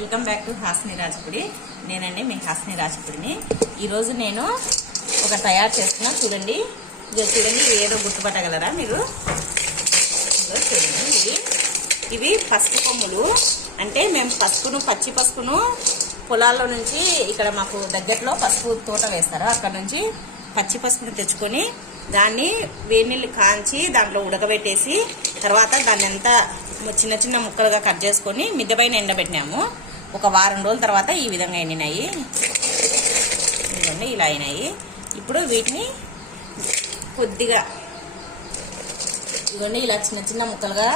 Welcome back to Hasni రాజపుడి. నేనండి మీ హాస్ని రాజపుడిని. ఈరోజు నేను ఒక తయారు చేస్తున్నా. చూడండి, చూడండి, ఏదో గుర్తుపట్టగలరా మీరు? చూడండి, ఇవి పసుపు కొమ్ములు. అంటే మేము పచ్చి పసుపును పొలాల్లో నుంచి, ఇక్కడ మాకు దగ్గరలో పసుపు తోట వేస్తారు, అక్కడ నుంచి పచ్చి పసుపును తెచ్చుకొని దాన్ని వేడి నీళ్ళు కాంచి దాంట్లో ఉడకబెట్టేసి తర్వాత దాన్ని అంతా చిన్న చిన్న ముక్కలుగా కట్ చేసుకొని మిద్దె పైన ఎండబెట్టినాము. ఒక వారం రోజుల తర్వాత ఈ విధంగా ఎండినాయి. ఇదిగోండి, ఇలా అయినాయి. ఇప్పుడు వీటిని కొద్దిగా ఇదిగోండి ఇలా చిన్న చిన్న ముక్కలుగా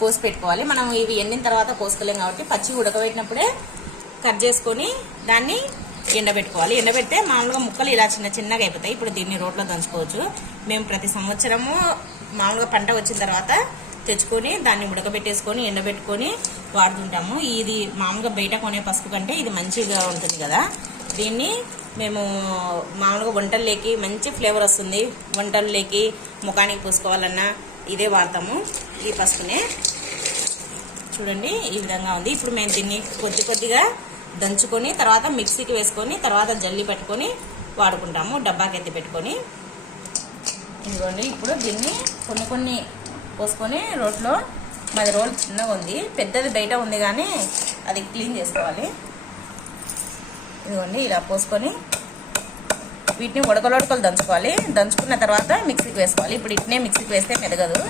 కోసి పెట్టుకోవాలి. మనం ఇవి ఎండిన తర్వాత కోసుకోలేం కాబట్టి పచ్చి ఉడకబెట్టినప్పుడే కట్ చేసుకొని దాన్ని ఎండబెట్టుకోవాలి. ఎండబెడితే మామూలుగా ముక్కలు ఇలా చిన్న చిన్నగా అయిపోతాయి. ఇప్పుడు దీన్ని రోట్లో దంచుకోవచ్చు. మేము ప్రతి సంవత్సరము మామూలుగా పంట వచ్చిన తర్వాత తెచ్చుకొని దాన్ని ఉడకబెట్టేసుకొని ఎండబెట్టుకొని వాడుతుంటాము. ఇది మామూలుగా బయట కొనే పసుపు కంటే ఇది మంచిగా ఉంటుంది కదా. దీన్ని మేము మామూలుగా వంటల్లోకి మంచి ఫ్లేవర్ వస్తుంది. వంటల్లోకి ముఖానికి పూసుకోవాలన్నా ఇదే వాడతాము, ఈ పసుపునే. చూడండి, ఈ విధంగా ఉంది. ఇప్పుడు మేము దీన్ని కొద్దిగా దంచుకొని తర్వాత మిక్సీకి వేసుకొని తర్వాత జల్లి పెట్టుకొని వాడుకుంటాము, డబ్బాకి ఎత్తి పెట్టుకొని. ఇదిగోండి, ఇప్పుడు దీన్ని కొన్ని పోసుకొని రోట్లో, మాది రోల్ చిన్నగా ఉంది, పెద్దది బయట ఉంది కానీ అది క్లీన్ చేసుకోవాలి. ఇదిగోండి, ఇలా పోసుకొని వీటిని ఉడకలు దంచుకోవాలి. దంచుకున్న తర్వాత మిక్సీకి వేసుకోవాలి. ఇప్పుడు ఇట్నే మిక్సీకి వేస్తే మెదగదు,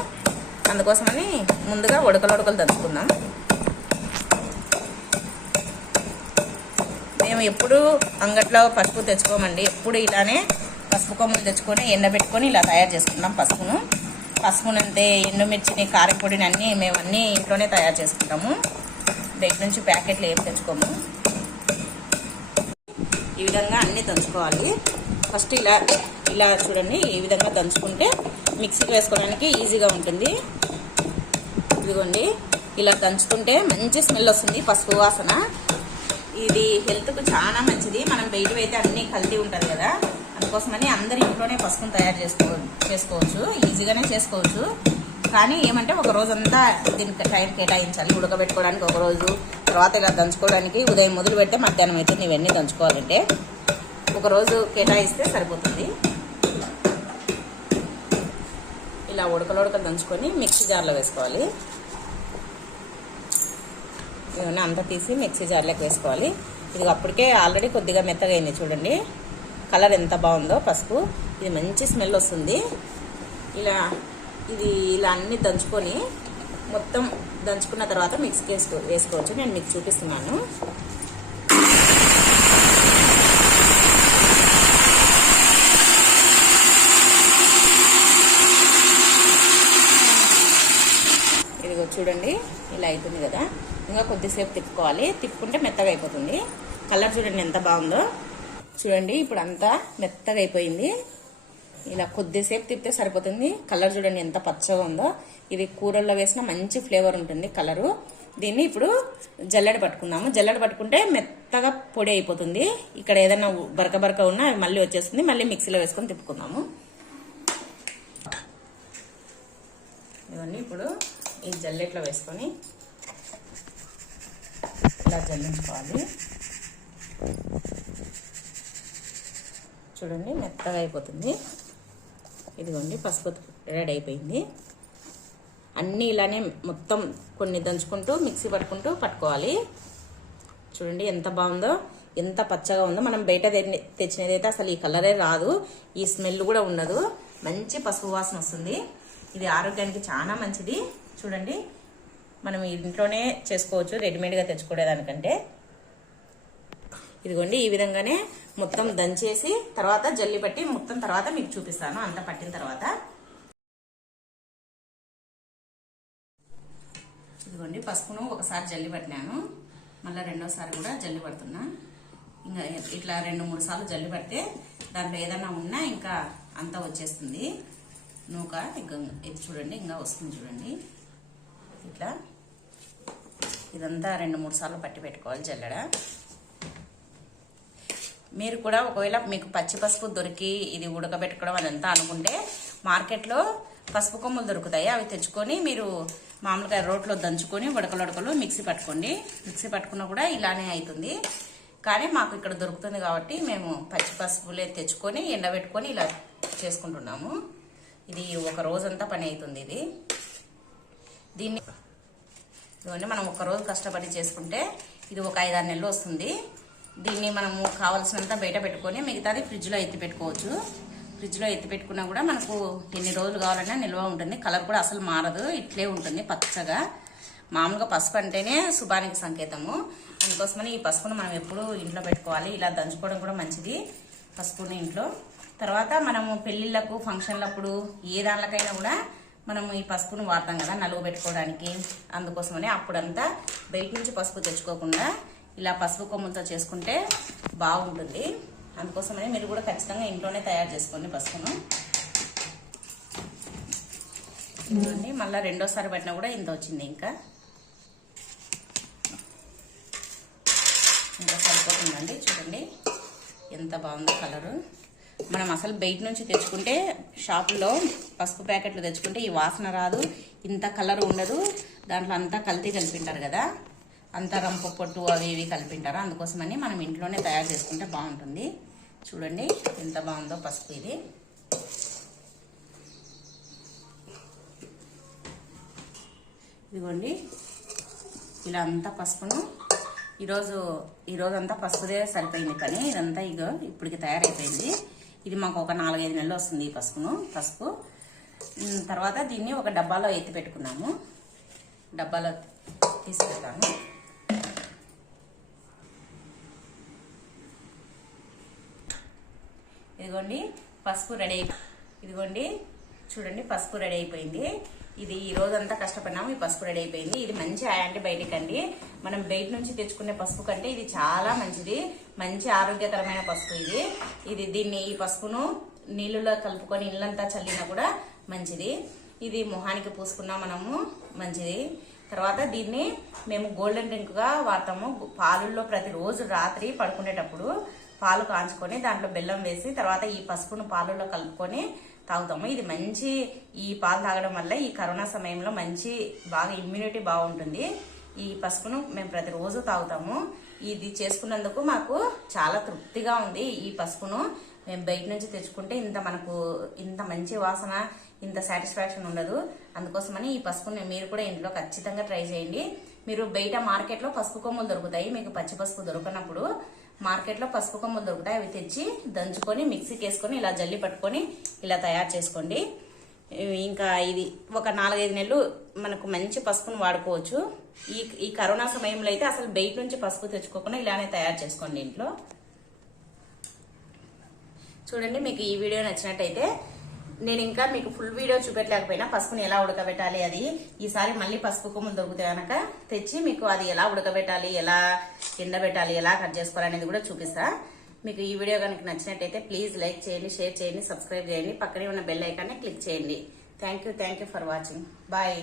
అందుకోసమని ముందుగా ఉడకలు దంచుకుందాం. మేము ఎప్పుడు అంగట్లో పసుపు తెచ్చుకోమండి, ఎప్పుడు ఇలానే పసుపు కొమ్ములు తెచ్చుకొని ఎండబెట్టుకొని ఇలా తయారు చేసుకుంటాం. పసుపునంతే ఎండుమిర్చిని, కారపొడిని మేము అన్నీ ఇంట్లోనే తయారు చేసుకుంటాము. బయట నుంచి ప్యాకెట్లు ఏం తెచ్చుకోము. ఈ విధంగా అన్నీ దంచుకోవాలి. ఫస్ట్ ఇలా చూడండి, ఈ విధంగా దంచుకుంటే మిక్సీకి వేసుకోవడానికి ఈజీగా ఉంటుంది. ఇదిగోండి, ఇలా దంచుతుంటే మంచి స్మెల్ వస్తుంది, పసుపు వాసన. ఇది హెల్త్కు చాలా మంచిది. మనం బయట అయితే అన్నీ కల్తీ ఉంటుంది కదా, అందుకోసమని అందరు ఇంట్లోనే పసుపును తయారు చేసుకోవచ్చు, ఈజీగానే చేసుకోవచ్చు. కానీ ఏమంటే ఒక రోజంతా దీనికి టైం కేటాయించాలి. ఉడకబెట్టుకోవడానికి ఒక రోజు, తర్వాత ఇలా దంచుకోవడానికి ఉదయం మొదలు పెడితే మధ్యాహ్నం అయితే ఇవన్నీ దంచుకోవాలంటే ఒక రోజు కేటాయిస్తే సరిపోతుంది. ఇలా ఉడకలు దంచుకొని మిక్సీ జార్లో వేసుకోవాలి. ఇవన్నీ అంతా తీసి మిక్సీ జార్లోకి వేసుకోవాలి. ఇది అప్పటికే ఆల్రెడీ కొద్దిగా మెత్తగా అయింది. చూడండి, కలర్ ఎంత బాగుందో పసుపు. ఇది మంచి స్మెల్ వస్తుంది. ఇలా అన్నీ దంచుకొని మొత్తం దంచుకున్న తర్వాత మిక్సీకి వేసుకోవచ్చు. నేను మీకు చూపిస్తున్నాను. ఇదిగో చూడండి, ఇలా అవుతుంది కదా. ఇంకా కొద్దిసేపు తిప్పుకోవాలి. తిప్పుకుంటే మెత్తగా అయిపోతుంది. కలర్ చూడండి ఎంత బాగుందో. చూడండి, ఇప్పుడు అంతా మెత్తగా అయిపోయింది. ఇలా కొద్దిసేపు తిప్పితే సరిపోతుంది. కలర్ చూడండి ఎంత పచ్చగా ఉందో. ఇది కూరల్లో వేసిన మంచి ఫ్లేవర్ ఉంటుంది కలరు. దీన్ని ఇప్పుడు జల్లెడ పట్టుకుందాము. జల్లెడ పట్టుకుంటే మెత్తగా పొడి అయిపోతుంది. ఇక్కడ ఏదైనా బరక ఉన్నా మళ్ళీ వచ్చేస్తుంది. మళ్ళీ మిక్సీలో వేసుకొని తిప్పుకుందాము. ఇవన్నీ ఇప్పుడు ఈ జల్లెట్లో వేసుకొని ఇలా జల్లించుకోవాలి. చూడండి, మెత్తగా అయిపోతుంది. ఇదిగోండి, పసుపు రెడీ అయిపోయింది. అన్నీ ఇలానే మొత్తం కొన్ని దంచుకుంటూ మిక్సీ పట్టుకోవాలి. చూడండి ఎంత బాగుందో, ఎంత పచ్చగా ఉందో. మనం బయట తెచ్చినదైతే అసలు ఈ కలరే రాదు, ఈ స్మెల్ కూడా ఉండదు. మంచి పసుపు వాసన వస్తుంది. ఇది ఆరోగ్యానికి చాలా మంచిది. చూడండి, మనం ఇంట్లోనే చేసుకోవచ్చు రెడీమేడ్గా తెచ్చుకోవడానికంటే. ఇదిగోండి, ఈ విధంగానే మొత్తం దంచేసి తర్వాత జల్లి పట్టి మొత్తం తర్వాత మీకు చూపిస్తాను అంత పట్టిన తర్వాత. ఇదిగోండి, పసుపును ఒకసారి జల్లి పట్టినాను, మళ్ళీ రెండోసారి కూడా జల్లి పడుతున్నా. ఇంకా ఇట్లా 2-3 సార్లు జల్లి పడితే దాంట్లో ఏదైనా ఉన్నా ఇంకా అంతా వచ్చేస్తుంది నూక. ఇది చూడండి, ఇంకా వస్తుంది చూడండి. ఇట్లా ఇదంతా 2-3 సార్లు పట్టి పెట్టుకోవాలి జల్లెడ. మీరు కూడా ఒకవేళ మీకు పచ్చి పసుపు దొరికి ఇది ఉడకబెట్టుకోవడం అదంతా అనుకుంటే మార్కెట్లో పసుపు కొమ్ములు దొరుకుతాయి, అవి తెచ్చుకొని మీరు మామూలుగా రోట్లో దంచుకొని ఉడకలు మిక్సీ పట్టుకోండి. మిక్సీ పట్టుకున్నా కూడా ఇలానే అవుతుంది. కానీ మాకు ఇక్కడ దొరుకుతుంది కాబట్టి మేము పచ్చి పసుపులే తెచ్చుకొని ఎండబెట్టుకొని ఇలా చేసుకుంటున్నాము. ఇది ఒక రోజంతా పని అవుతుంది. దీన్ని ఇవన్నీ మనం ఒక రోజు కష్టపడి చేసుకుంటే ఇది ఒక 5-6 నెలలు వస్తుంది. దీన్ని మనము కావాల్సినంత బయట పెట్టుకొని మిగతాది ఫ్రిడ్జ్లో ఎత్తి పెట్టుకోవచ్చు. ఫ్రిడ్జ్లో ఎత్తి పెట్టుకున్నా కూడా మనకు ఎన్ని రోజులు కావాలన్నా నిల్వ ఉంటుంది. కలర్ కూడా అసలు మారదు, ఇట్లే ఉంటుంది పచ్చగా. మామూలుగా పసుపు అంటేనే శుభానికి సంకేతము. అందుకోసమని ఈ పసుపును మనం ఎప్పుడూ ఇంట్లో పెట్టుకోవాలి. ఇలా దంచుకోవడం కూడా మంచిది పసుపుని ఇంట్లో. తర్వాత మనము పెళ్లిళ్లకు ఫంక్షన్లప్పుడు ఏ దానికైనా కూడా మనము ఈ పసుపును వాడతాం కదా నలుగు పెట్టుకోవడానికి. అందుకోసమని అప్పుడంతా బయట నుంచి పసుపు తెచ్చుకోకుండా ఇలా పసుపు కొమ్ములతో చేసుకుంటే బాగుంటుంది. అందుకోసమని మీరు కూడా ఖచ్చితంగా ఇంట్లోనే తయారు చేసుకోండి పసుపును. ఇవన్నీ మళ్ళీ రెండోసారి పట్టినా కూడా ఇంత వచ్చింది. ఇంకా సరిపోతుందండి. చూడండి ఎంత బాగుందో కలరు. మనం అసలు బయట నుంచి తెచ్చుకుంటే షాపుల్లో పసుపు ప్యాకెట్లు తెచ్చుకుంటే ఈ వాసన రాదు, ఇంత కలర్ ఉండదు. దాంట్లో అంతా కల్తీ కలిపింటారు కదా, అంతా రంపు పొట్టు అవి ఇవి కలిపింటారు. అందుకోసమని మనం ఇంట్లోనే తయారు చేసుకుంటే బాగుంటుంది. చూడండి ఎంత బాగుందో పసుపు. ఇది ఇదిగోండి ఇలా అంతా పసుపును ఈరోజు అంతా పసుపుదే సరిపోయింది. కానీ ఇదంతా ఇగో ఇప్పటికి తయారైపోయింది. ఇది మాకు ఒక 4-5 నెలలు వస్తుంది ఈ పసుపు. తర్వాత దీన్ని ఒక డబ్బాలో ఎత్తి పెట్టుకున్నాము. డబ్బాలో తీసుకెళ్తాను. ఇదిగోండి పసుపు రెడీ. ఇదిగోండి చూడండి పసుపు రెడీ అయిపోయింది. ఇది ఈ రోజంతా కష్టపడినాము. ఈ పసుపు రెడీ అయిపోయింది. ఇది మంచి యాంటీబయాటిక్ అండి. మనం బయట నుంచి తెచ్చుకునే పసుపు కంటే ఇది చాలా మంచిది. మంచి ఆరోగ్యకరమైన పసుపు దీన్ని ఈ పసుపును నీళ్ళలో కలుపుకొని ఇల్లంతా చల్లినా కూడా మంచిది. ఇది మొహానికి పూసుకున్నా మనము మంచిది. తర్వాత దీన్ని మేము గోల్డెన్ డ్రింక్ గా వాడతాము. పాలుల్లో ప్రతిరోజు రాత్రి పడుకునేటప్పుడు పాలు కాంచుకొని దాంట్లో బెల్లం వేసి తర్వాత ఈ పసుపును పాలుల్లో కలుపుకొని తాగుతాము. ఇది మంచి, ఈ పాలు తాగడం వల్ల ఈ కరోనా సమయంలో బాగా ఇమ్యూనిటీ బాగుంటుంది. ఈ పసుపును మేము ప్రతిరోజు తాగుతాము. ఇది చేసుకున్నందుకు మాకు చాలా తృప్తిగా ఉంది. ఈ పసుపును మేము బయట నుంచి తెచ్చుకుంటే ఇంత మంచి వాసన, ఇంత సాటిస్ఫాక్షన్ ఉండదు. అందుకోసమని ఈ పసుపుని మీరు కూడా ఇంట్లో ఖచ్చితంగా ట్రై చేయండి. మీరు బయట మార్కెట్లో పసుపు కొమ్ములు దొరుకుతాయి. మీకు పచ్చి పసుపు దొరకనప్పుడు మార్కెట్లో పసుపు కొమ్ములు దొరుకుతాయి. అవి తెచ్చి దంచుకొని మిక్సీకి వేసుకొని ఇలా జల్లి పట్టుకొని ఇలా తయారు చేసుకోండి. ఇంకా ఇది ఒక 4-5 నెలలు మనకు మంచి పసుపును వాడుకోవచ్చు. ఈ కరోనా సమయంలో అయితే అసలు బయట నుంచి పసుపు తెచ్చుకోకుండా ఇలానే తయారు చేసుకోండి ఇంట్లో. చూడండి మీకు ఈ వీడియో నచ్చినట్టయితే, నేను ఇంకా మీకు ఫుల్ వీడియో చూపెట్టలేకపోయినా పసుపుని ఎలా ఉడకబెట్టాలి అది ఈసారి మళ్ళీ పసుపు కొమ్ములు దొరికితే కనుక తెచ్చి మీకు అది ఎలా ఉడకబెట్టాలి, ఎలా ఎండబెట్టాలి, ఎలా కట్ చేసుకోవాలి అనేది కూడా చూపిస్తా. మీకు ఈ వీడియో కనుక నచ్చినట్టయితే ప్లీజ్ లైక్ చేయండి, షేర్ చేయండి, సబ్స్క్రైబ్ చేయండి, పక్కనే ఉన్న బెల్ ఐకాన్ని క్లిక్ చేయండి. Thank you for watching. Bye.